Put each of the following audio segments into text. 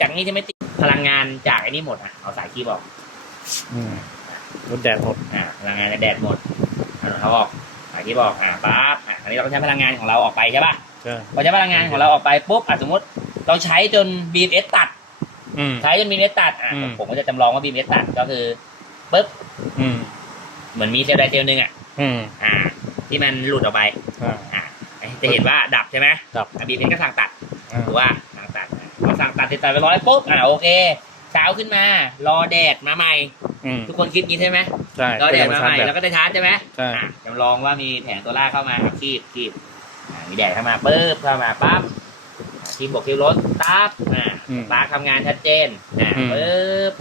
จากนี้จะไม่ติดพลังงานจากไอ้นี่หมดอะเอาสายคีบออกอืมรถแดดหมดอ่าพลังงานในแดดหมดเอาเขาออกสายคีบออกอ่าปั๊บอ่าอันนี้เราก็ใช้พลังงานของเราออกไปใช่ป่ะใช่พอใช้พลังงานของเราออกไปปุ๊บอะสมมติเราใช้จน BMS ตัดอืม ใช้จน BMS ตัดอะอืม ผมก็จะจำลองว่า BMS ตัดก็คือปุ๊บอืมเหมือนมีเซลล์ใดเซลล์หนึ่งอะอืมอ่า ที่มันหลุดออกไปอ่า อ่าจะเห็นว่าดับใช่ไหมดับอะ BMS ก็สั่งตัดอ่า หรือว่า ตัดติดตัดไปร้อยปุ๊บอ่าโอเคเช้าขึ้นมารอแดดมาใหม่ อืมทุกคนคิดงี้ใช่ไหมใช่รอแดดมาใหม่แบบแล้วก็ได้ชาร์จใช่ไหมใช่ อะจำลองว่ามีแผงตัวล่ากเข้ามาอะคีบคีบอะมีแดดเข้ามาปุ๊บเข้ามาปั๊บอะคีบบวกคีบลดตับอ่าอืมปาร์คทำงานชัดเจนอะอืม ปุ๊บ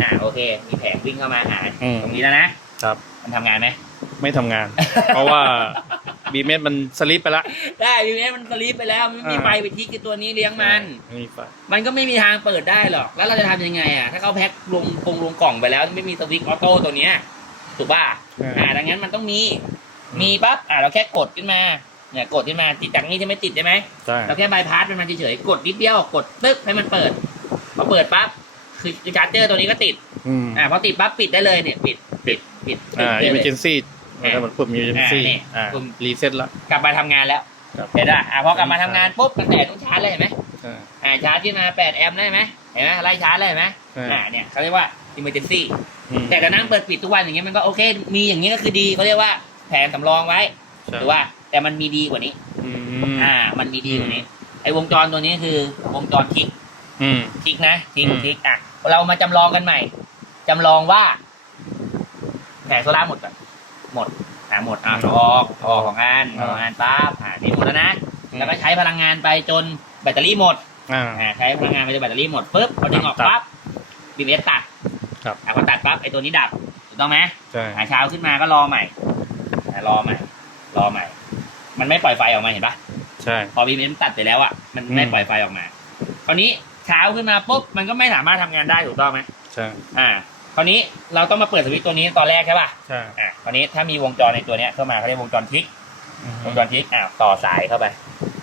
อ่าโอเค มีแผงวิ่งเข้ามาหาอืมตรงนี้แล้วนะครับ มันทำงานไหม ไม่ทำงาน เพราะว่า บีเมสมันสลิปไปละ ได้พีเอมันสลีปไปแล้วมันไม่มีอ่าไฟไปที่คือตัวนี้เลี้ยงมัน ไม่มีไฟมันก็ไม่มีทางเปิดได้หรอก แล้วเราจะทำยังไงอะ ถ้าเขาแพ็คลงกงลงกล่องไปแล้ว ไม่มีสวิตช์ออโต้ตัวเนี้ยถูกป่ะอ่าดังนั้นมันต้องมี มีปั๊บอ่าเราแค่กดขึ้นมาเนี่ยกดขึ้นมาติดจากนี้จะไม่ติดใช่ไหมใช่ เราแค่บายพาสมันมาเฉยๆกดนิดเดียวกดตึ๊กให้มันเปิดพอเปิดปั๊บคือชาร์จเจอร์ตัวนี้ก็ติด อืมอ่าพอติดปั๊บปิดได้เลยเนี่ย ปิดปิดปิดอ่า ปิอิดมได้เมเลยอ ร์เจนซี่อ่ามันปุ่มอิมเมอร์เจนซี่อ่านี่อ่าปุ่ม รีเซ็ตละกลับมาทำงานแล้วครับเห็นป่ะอ่าพอกลับมาทำงานปุ๊บมันแต่ต้องชาร์จเลยเห็นไหมใช่อ่าชาร์จขึ้นมา8แอมป์ได้ไหมเห็นไหมไล่ชาร์จเลยเห็นไหมใช่ อ่าเนี่ยเขาเรียกว่า emergency อืมแต่จะนั่งเปิดปิดทุกวันอย่างเงี้ยมันก็โอเค มีอย่างเงี้ยก็คือดีเขาเรียกว่าแผนสำรองไว้ใช่หรือว่าแต่มันมีดีกว่านี้ อืมอ่า มันมีดีกว่านี้ ไอ้วงจรตัวนี้คือวงจรทิกอืม ทิกนะทิกอืม ทิกอะเรามาจำลองกันใหม่จำลองว่าแผงโซล่าร์หมดก่อน หมดอ่าหมดอ่าเอาออกเอาออกของงานเอาของงานปั๊บอ่านี่หมดแล้วนะแล้วก็ใช้พลังงานไปจนแบตเตอรี่หมดอ่าอ่าใช้พลังงานไปจนแบตเตอรี่หมดปุ๊บพอดึงออกปั๊บบีเอสตัดครับอ่าพอตัดปั๊บไอ้ตัวนี้ดับถูกต้องไหมใช่หาเช้าขึ้นมาก็รอใหม่อ่ารอใหม่ รอใหม่ มันไม่ปล่อยไฟออกมาเห็นปะใช่พอบีเอ็มตัดไปแล้วอะมันไม่อืมปล่อยไฟออกมาคราวนี้เช้าขึ้นมาปุ๊บมันก็ไม่สามารถทำงานได้ถูกต้องไหมใช่อ่า คราวนี้เราต้องมาเปิดสวิตช์ตัวนี้ตอนแรกใช่ป่ะใช่อ่าคราวนี้ถ้ามีวงจรในตัวเนี้ยเข้ามาเขาเรียกวงจรทิกอืมวงจรทิกอ่าต่อสายเข้าไป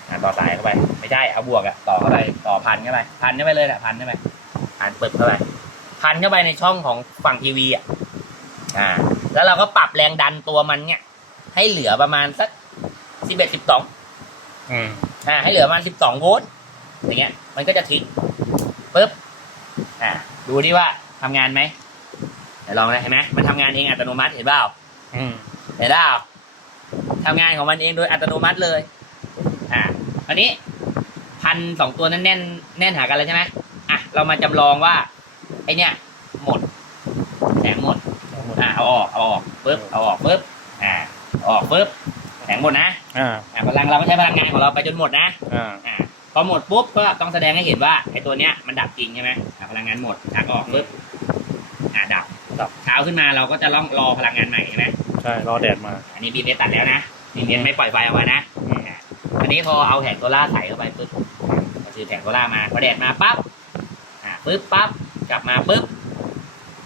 อ่าต่อสายเข้าไป ไม่ใช่เอาบวกอะต่อเข้าไปต่อพันเข้าไปพันเข้าไปเลยแหละพันเข้าไปพันปึบเข้าไปพันเข้าไปในช่องของฝั่งทีวีอะอ่า แล้วเราก็ปรับแรงดันตัวมันเนี่ยให้เหลือประมาณสักสิบเอ็ดสิบสองอืมอ่า ให้เหลือประมาณสิบสองโวลต์อย่างเงี้ย มันก็จะทิ้งปึ๊บอ่า ดูดิว่าทำงานไหม เดี๋ยวลองนะเห็นไหมมันทำงานเองอัตโนมัติเห็นเปล่าอืมเห็นเปล่าทำงานของมันเองโดยอัตโนมัติเลย อ่าอันนี้พันสองตัวนั้นแน่นแน่นหากันแล้วใช่ไหมอะเรามาจำลองว่าไอเนี้ยหมดแสงหมดอ่าเอาออกเอาออกปึ๊บเอาออกปึ๊บอ่าเอาออกปึ๊บแสงหมดนะอ่าอ่าพลังเราก็ใช้พลังงานของเราไปจนหมดนะ อ่าอ่าพอหมดปุ๊บก็ต้องแสดงให้เห็นว่าไอ้ตัวเนี้ยมันดับจริงใช่ไหมอ่าพลังงานหมดชักออกปึ๊บอ่าดับ ดับ เช้าขึ้นมาเราก็จะล่องรอพลังงานใหม่ใช่ไหมใช่รอแดดมา อันนี้บีเอตัดแล้วนะบีเอไม่ปล่อยไฟออกมานะอืมอ่าอันนี้พอเอาแผงโซล่าร์ใส่เข้าไปปุ๊บก็คือแผงโซล่าร์มา พอแดดมาปั๊บอ่าปึ๊บปั๊บกลับมาปุ๊บ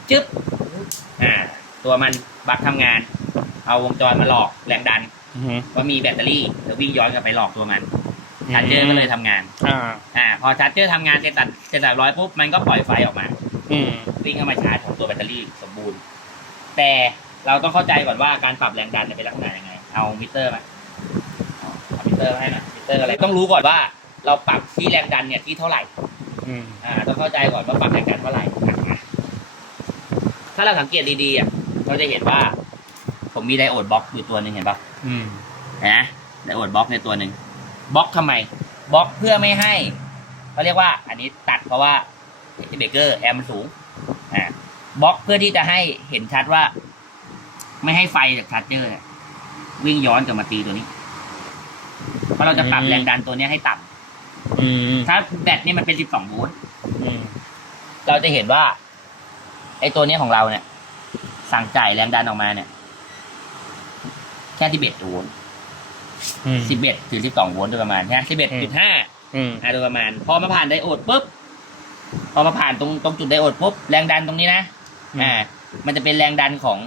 จึ๊บอ่าตัวมันบักทำงาน เอาวงจรมาหลอกแรงดันอืมว่ามีแบตเตอรี่แล้ววิ่งย้อนกลับไปหลอกตัวมันชาร์จเจอร์ก็เลยทำงานอ่าอ่าพอชาร์จเจอร์ทำงานเสร็จตัดเสร็จสับร้อยปุ๊บมันก็ปล่อยไฟออกมาอืม วิ่งเข้ามาชาร์จของตัวแบตเตอรี่สมบูรณ์ แต่เราต้องเข้าใจก่อนว่าการปรับแรงดันเนี่ยเป็นลักษณะยังไง เอามิเตอร์มาเอาเอามิเตอร์มาให้หน่อยมิเตอร์อะไรต้องรู้ก่อนว่า เราปรับที่แรงดันเนี่ยที่เท่าไหร่อืมอ่าต้องเข้าใจก่อนว่าปรับแรงดันเท่าไหร่อะมาถ้าเราสังเกตดีๆอะเราจะเห็นว่า ผมมีไดโอดบล็อกอยู่ตัวหนึ่งเห็นปะอืมนะไดโอดบล็อกในตัวหนึ่งบล็อกทำไมบล็อกเพื่อไม่ให้เขาเรียกว่า อันนี้ตัดเพราะว่า เบเกอร์แอมมันสูงอ่าบล็อกเพื่อที่จะให้เห็นชัดว่า ไม่ให้ไฟจากชาร์จเจอร์เนี่ยวิ่งย้อนกลับมาตีตัวนี้ เพราะเราจะปรับอืมแรงดันตัวเนี้ยให้ต่ำอืมถ้าแบตนี่มันเป็น 12 โวลต์อืมเราจะเห็นว่า ไอ้ตัวเนี้ยของเราเนี่ย สั่งจ่ายแรงดันออกมาเนี่ย แค่ 11 โวลต์อืม11 ถึง 12 โวลต์โดยประมาณใช่ไหม11.5อืมอ่าโดยประมาณ พอมาผ่านไดโอดปุ๊บ พอมาผ่านตรงตรงจุดไดโอดปุ๊บแรงดันตรงนี้นะอ่า มันจะเป็นแรงดันของ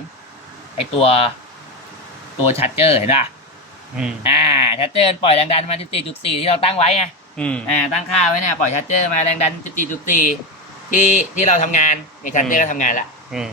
ไอตัวตัวชาร์จเจอร์เห็นป่ะอืมอ่าชาร์จเจอร์ปล่อยแรงดันมา 14.4 ที่เราตั้งไว้ไงอืมอ่า ตั้งค่าไว้เนี่ยปล่อยชาร์จเจอร์มาแรงดันจุดสี่จุดสี่ที่ที่เราทำงานเนี่ยชาร์จเจอร์อืมก็ทำงานละอืม